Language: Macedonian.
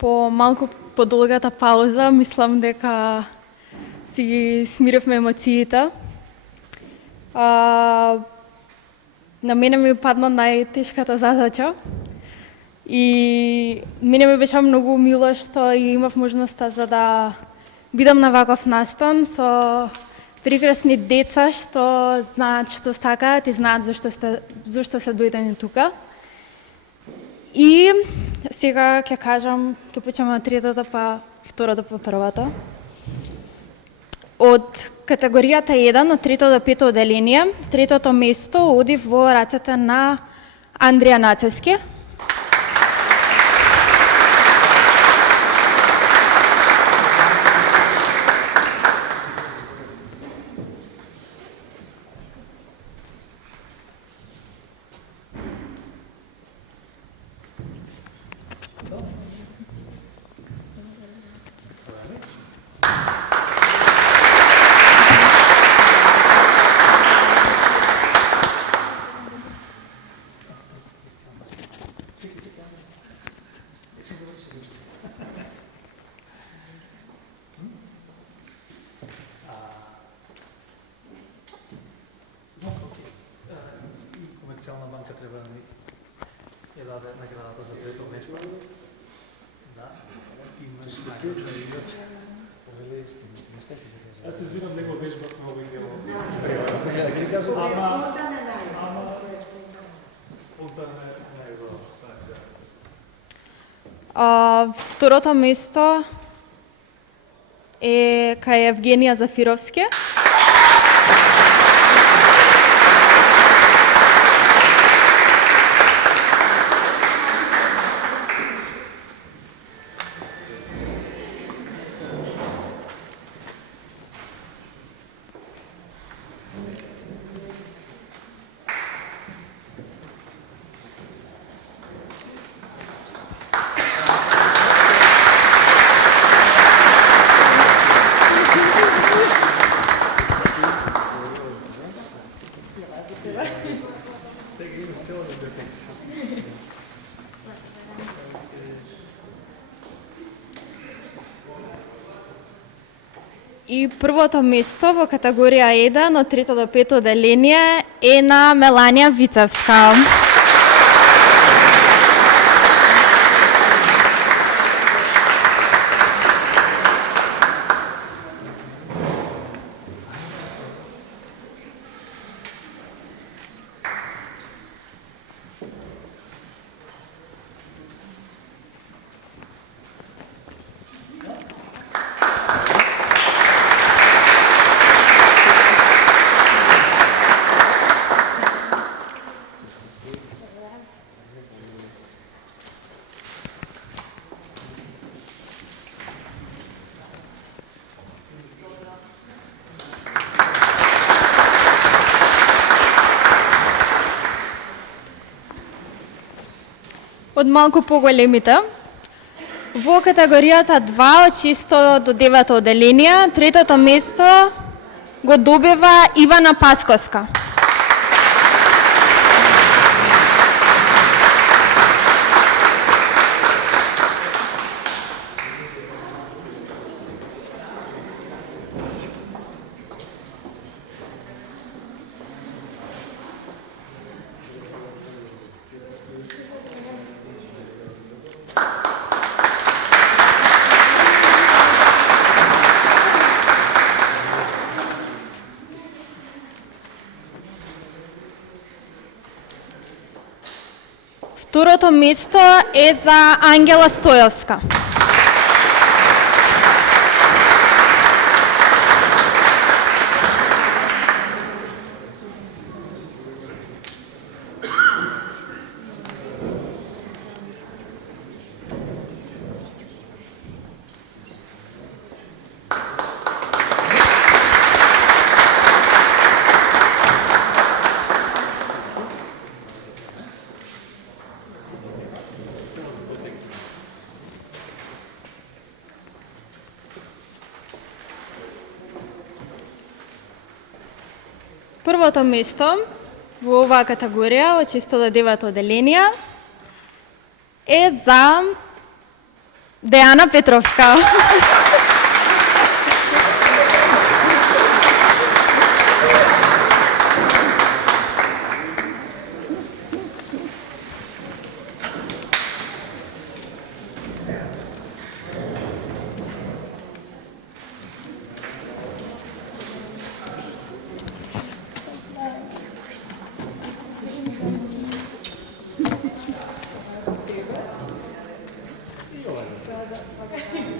По малку подолгата пауза, мислам дека си ги смиривме емоциите. На мене ми падна најтешката задача и мене ми беше многу мило што и имав можноста за да бидам на ваков настан со прекрасни деца што знаат што сакаат и знаат зашто се дојдени тука. И сега ќе кажам, ќе почнеме од третото па второто па првото. Од категоријата 1, од 3 до 5 одделение, третото место оди во рацете на Андрија Нацевски. Комерцијална банка треба да ни ја даде наградата за трето место. Да, имаш награда. Аз се извинам, него вежбав многу и него. Ама спонтанно не е за. Второто место е кај Евгенија Зафировски. И првото место во категорија 1 од 3 до 5 одделение е на Меланија Вицевска. Од малку поголемите, во категоријата 2 од 6 до 9 одделение, третото место го добива Ивана Пасковска. Второто место е за Ангела Стојовска. Првото место во оваа категорија од 6 до 9 одделение е за Dejana Petrovska. E olha,